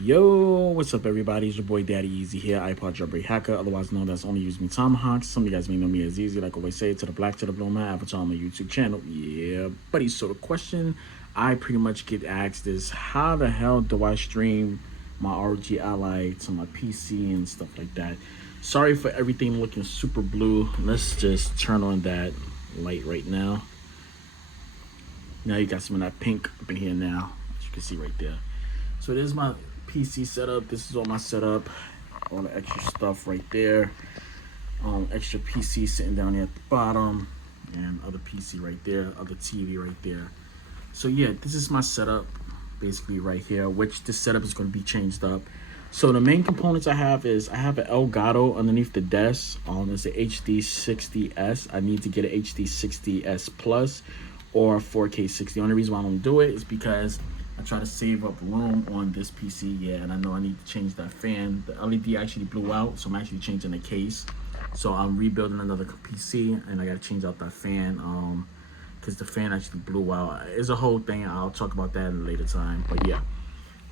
Yo, what's up, everybody? It's your boy Daddy Easy here, iPod jailbreak hacker, otherwise known as Only Use Me Tomahawks. Some of you guys may know me as Easy, like I always say, to the black, to the blue, my avatar on my YouTube channel. Yeah, buddy. So the question I pretty much get asked is, how the hell do I stream my ROG Ally to my PC and stuff like that? Sorry for everything looking super blue. Let's just turn on that light right now. Now you got some of that pink up in here now, as you can see right there. So there's my PC setup. This is all my setup, all the extra stuff right there. Extra PC sitting down here at the bottom, and other PC right there, other TV right there. So yeah, this is my setup basically right here, which this setup is going to be changed up. So the main components I have is I have an Elgato underneath the desk. It's a HD60S. I need to get an HD60S Plus or 4K 60. The only reason why I don't do it is because I try to save up room on this PC, yeah, and I know I need to change that fan. The LED actually blew out, so I'm actually changing the case. So I'm rebuilding another PC, and I gotta change out that fan, because the fan actually blew out. It's a whole thing. I'll talk about that in a later time. But yeah,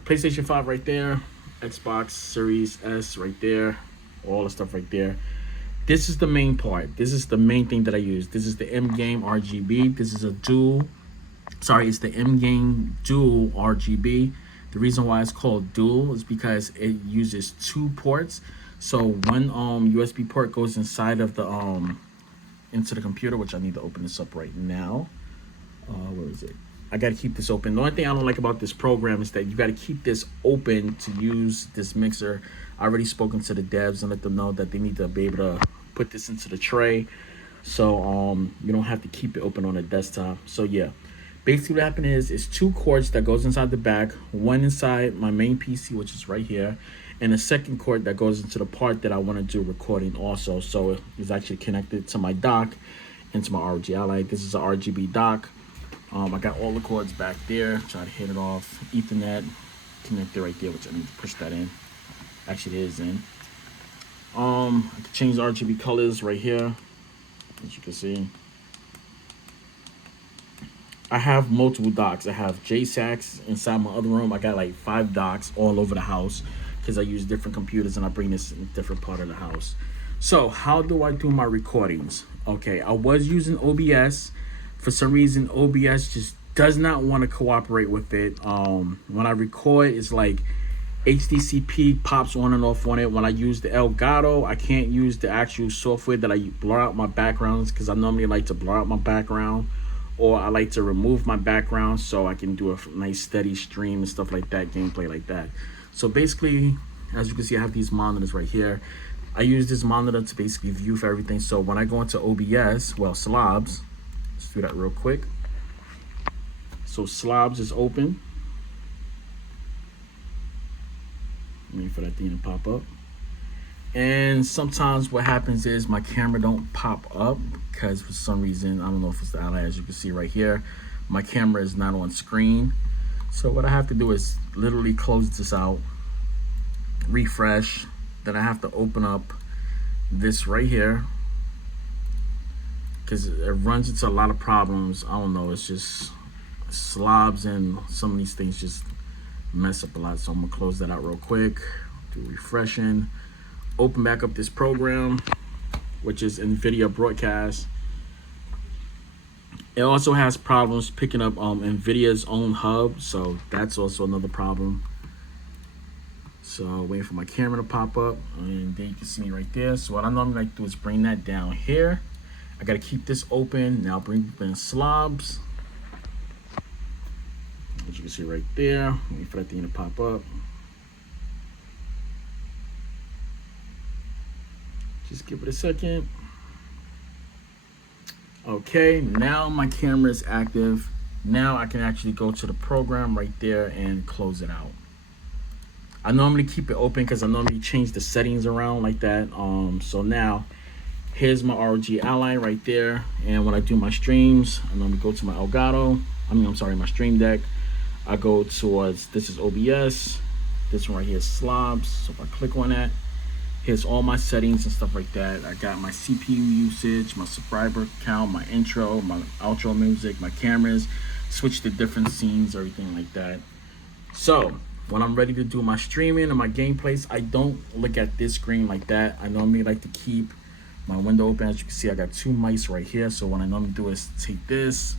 PlayStation 5 right there, Xbox Series S right there, all the stuff right there. This is the main part. This is the main thing that I use. This is the M-Game RGB. This is a it's the M-Game Dual RGB. The reason why it's called dual is because it uses two ports. So one USB port goes inside of the into the computer, which I need to open this up right now. Where is it? I gotta keep this open. The only thing I don't like about this program is that you gotta keep this open to use this mixer. I already spoken to the devs and let them know that they need to be able to put this into the tray, so you don't have to keep it open on a desktop. So yeah, basically what happened is it's two cords that goes inside the back, one inside my main PC, which is right here, and a second cord that goes into the part that I want to do recording also. So it's actually connected to my dock and to my ROG Ally. This is a RGB dock. I got all the cords back there. Try to hit it off. Ethernet connector right there, which I need to push that in. Actually, it is in. I can change the RGB colors right here, as you can see. I have multiple docks. I have JSACs inside my other room. I got like 5 docks all over the house because I use different computers and I bring this in a different part of the house. So how do I do my recordings? Okay, I was using OBS. For some reason, OBS just does not want to cooperate with it. When I record, it's like HDCP pops on and off on it. When I use the Elgato, I can't use the actual software that I blur out my backgrounds, because I normally like to blur out my background, or I like to remove my background so I can do a nice steady stream and stuff like that, gameplay like that. So basically, as you can see, I have these monitors right here. I use this monitor to basically view for everything. So when I go into OBS, well, Slobs, let's do that real quick. So Slobs is open. Waiting for that thing to pop up. And sometimes what happens is my camera don't pop up because for some reason, I don't know if it's the Ally, as you can see right here, my camera is not on screen. So what I have to do is literally close this out, refresh, then I have to open up this right here because it runs into a lot of problems. I don't know, it's just Slobs and some of these things just mess up a lot. So I'm gonna close that out real quick, do refreshing, open back up this program, which is NVIDIA Broadcast. It also has problems picking up NVIDIA's own hub, so that's also another problem. So waiting for my camera to pop up, and then you can see me right there. So what I normally like to do is bring that down here. I gotta keep this open. Now bring in Slobs, as you can see right there. Wait for that thing to pop up. Just give it a second. Okay, now my camera is active. Now I can actually go to the program right there and close it out. I normally keep it open because I normally change the settings around like that. So now here's my ROG Ally right there. And when I do my streams, I normally go to my Elgato. My Stream Deck. I go towards, this is OBS. This one right here is Slobs. So if I click on that, here's all my settings and stuff like that. I got my CPU usage, my subscriber count, my intro, my outro music, my cameras, switch to different scenes, everything like that. So when I'm ready to do my streaming and my gameplays, I don't look at this screen like that. I normally like to keep my window open. As you can see, I got two mice right here. So what I normally do is take this,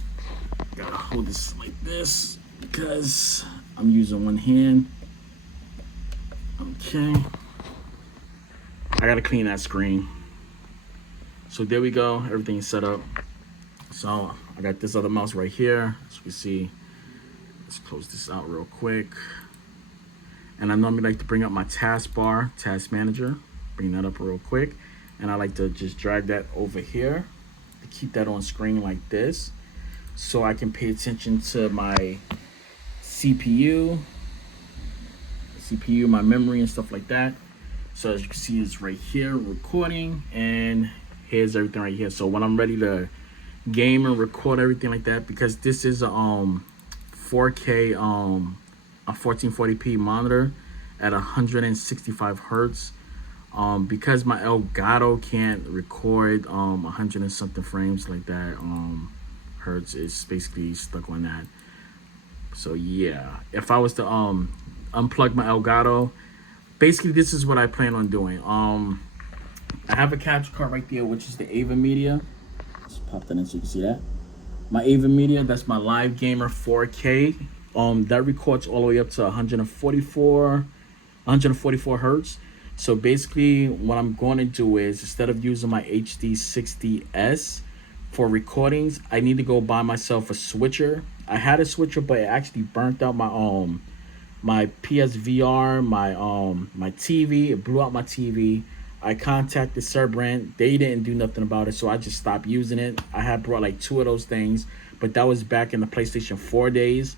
gotta hold this like this because I'm using one hand. Okay, I gotta clean that screen. So there we go, everything's set up. So I got this other mouse right here. As you can see, let's close this out real quick. And I normally like to bring up my taskbar, task manager, bring that up real quick. And I like to just drag that over here to keep that on screen like this, so I can pay attention to my CPU, my memory and stuff like that. So as you can see, it's right here recording, and here's everything right here. So when I'm ready to game and record everything like that, because this is a 4K a 1440p monitor at 165 hertz. Because my Elgato can't record 100 and something frames like that, hertz is basically stuck on that. So yeah, if I was to unplug my Elgato, basically this is what I plan on doing. I have a capture card right there, which is the Ava Media. Let's pop that in so you can see that. My Ava Media, that's my Live Gamer 4K. That records all the way up to 144 hertz. So basically what I'm going to do is, instead of using my HD60S for recordings, I need to go buy myself a switcher. I had a switcher, but it actually burnt out my PSVR, my TV. It blew out my TV. I contacted Cerbrand. They didn't do nothing about it, so I just stopped using it. I had brought like 2 of those things, but that was back in the PlayStation 4 days.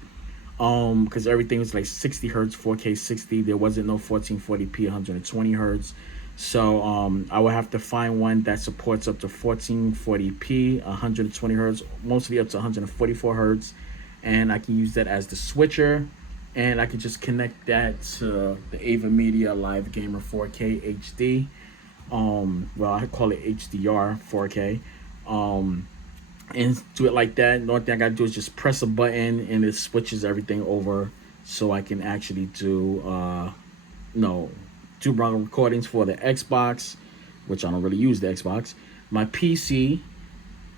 Because everything was like 60 hertz, 4K 60. There wasn't no 1440p 120 hertz. So I would have to find one that supports up to 1440p 120 hertz, mostly up to 144 hertz, and I can use that as the switcher, and I can just connect that to the Ava Media Live Gamer 4K HD. Well, I call it HDR 4K. And do it like that. The only thing I gotta do is just press a button, and it switches everything over, so I can actually do do recordings for the Xbox, which I don't really use the Xbox, my PC,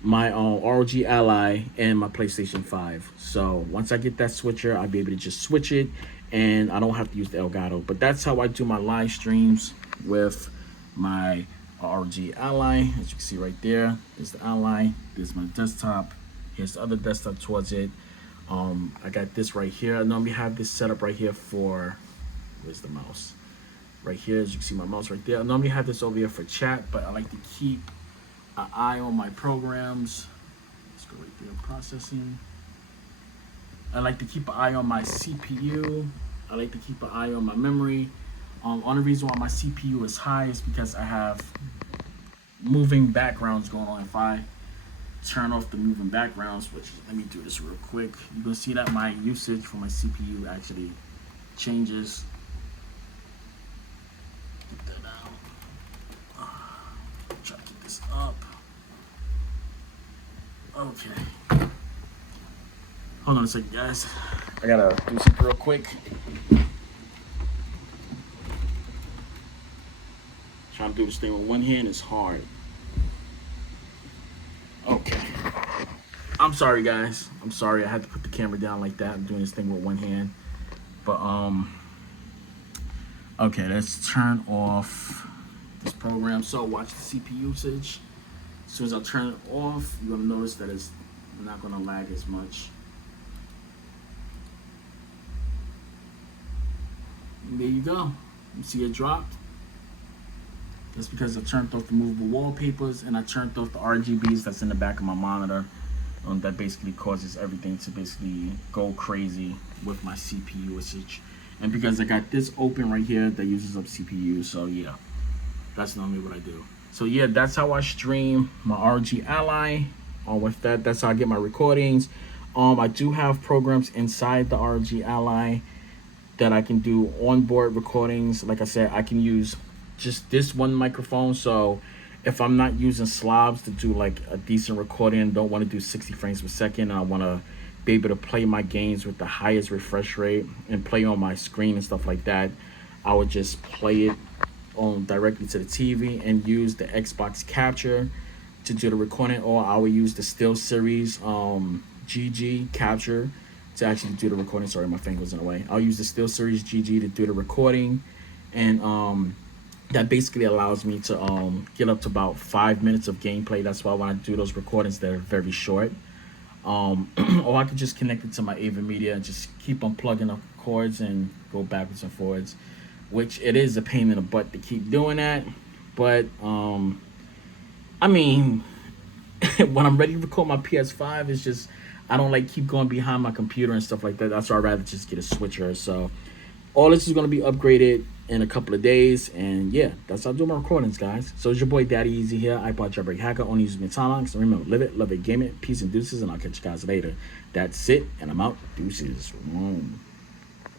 my ROG Ally, and my PlayStation 5. So once I get that switcher, I'll be able to just switch it, and I don't have to use the Elgato. But that's how I do my live streams with my ROG Ally. As you can see right there, there's the Ally, there's my desktop, here's the other desktop towards it. I got this right here. I normally have this set up right here for, where's the mouse? Right here, as you can see my mouse right there. I normally have this over here for chat, but I like to keep an eye on my programs. Let's go right there, processing. I like to keep an eye on my CPU. I like to keep an eye on my memory. Only reason why my CPU is high is because I have moving backgrounds going on. If I turn off the moving backgrounds, which, let me do this real quick, you can see that my usage for my CPU actually changes. Get that out. Try to get this up. Okay. Hold on a second, guys. I gotta do something real quick. Trying to do this thing with one hand is hard. Okay. I'm sorry, guys. I'm sorry I had to put the camera down like that. I'm doing this thing with one hand. But okay, let's turn off this program. So watch the CPU usage. As soon as I turn it off, you're gonna notice that it's not gonna lag as much. And there you go. You see it dropped? That's because I turned off the movable wallpapers, and I turned off the RGBs that's in the back of my monitor. That basically causes everything to basically go crazy with my CPU usage. And because I got this open right here, that uses up CPU. So yeah, that's normally what I do. So yeah, that's how I stream my ROG Ally. With that, that's how I get my recordings. I do have programs inside the ROG Ally that I can do onboard recordings. Like I said, I can use just this one microphone. So if I'm not using slobs to do like a decent recording, don't want to do 60 frames per second, and I want to be able to play my games with the highest refresh rate and play on my screen and stuff like that, I would just play it on directly to the TV and use the Xbox capture to do the recording, or I would use the Still Series GG capture to actually do the recording. Sorry, my finger was in the way. I'll use the Still Series GG to do the recording, and that basically allows me to get up to about 5 minutes of gameplay. That's why when I do those recordings, they're very short. Or I could just connect it to my AV Media and just keep on plugging up cords and go backwards and forwards, which it is a pain in the butt to keep doing that. But I mean, when I'm ready to record my PS5, it's just I don't like keep going behind my computer and stuff like that. That's why I'd rather just get a switcher. So all this is going to be upgraded in a couple of days, and yeah, that's how I do my recordings, guys. So it's your boy Daddy Easy here, iPod Jailbreak Hacker, only using Atomics. So remember, live it, love it, game it, peace and deuces, and I'll catch you guys later. That's it, and I'm out. Deuces.